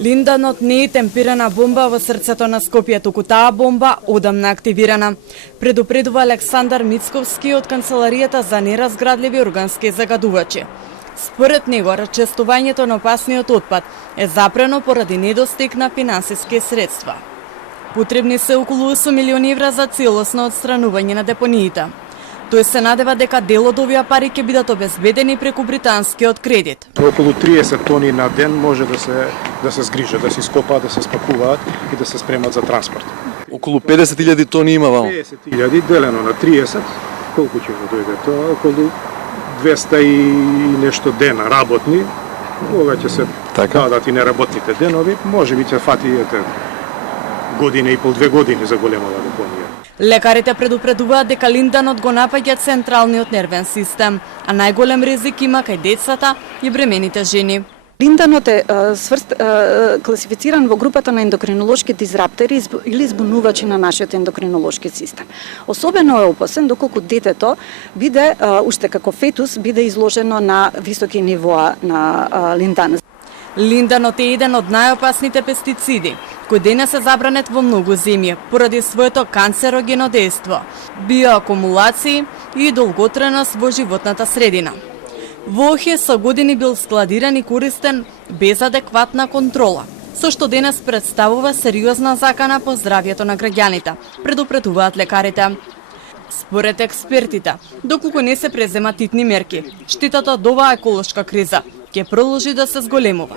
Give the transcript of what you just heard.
Линданот не е темпирана бомба во срцето на Скопје, туку таа бомба одамна активирана. Предупредува Александар Мицковски од Канцеларијата за неразградливи органски загадувачи. Според него, рачестувањето на опасниот отпад е запрено поради недостиг на финансиски средства. Потребни се околу 8 милиони евра за целосно отстранување на депониите. Тој се надева дека дел од овие пари ќе бидат обезбедени преку британскиот кредит. Околу 30 тони на ден може да се згрижат, да се ископаат, да се спакуваат и да се спремат за транспорт. Околу 50.000 тони има вамо. 50.000 делено на 30, колку ќе го дојде тоа? Околу 200 и нешто дена работни. Кога ќе се дадат и неработните денови, може би ќе фати година и пол, 2 години за големава депонија. Лекарите предупредуваат дека линданот го напаѓа централниот нервен систем, а најголем ризик има кај децата и бремените жени. Линданот е класифициран во групата на ендокринолошки дизраптери или збунувачи на нашиот ендокринолошки систем. Особено е опасен доколку детето биде, уште како фетус, биде изложено на високи нивоа на линдан. Линданот е еден од најопасните пестициди, кој денес е забранет во многу земји поради своето канцерогено дејство, биоакумулации и долготрајност во животната средина. Во Охрид со години бил складиран и користен без адекватна контрола, со што денес представува сериозна закана по здравјето на граѓаните, предупредуваат лекарите. Според експертите, доколку не се преземат итни мерки, штетата од оваа еколошка криза ќе продолжи да се зголемува.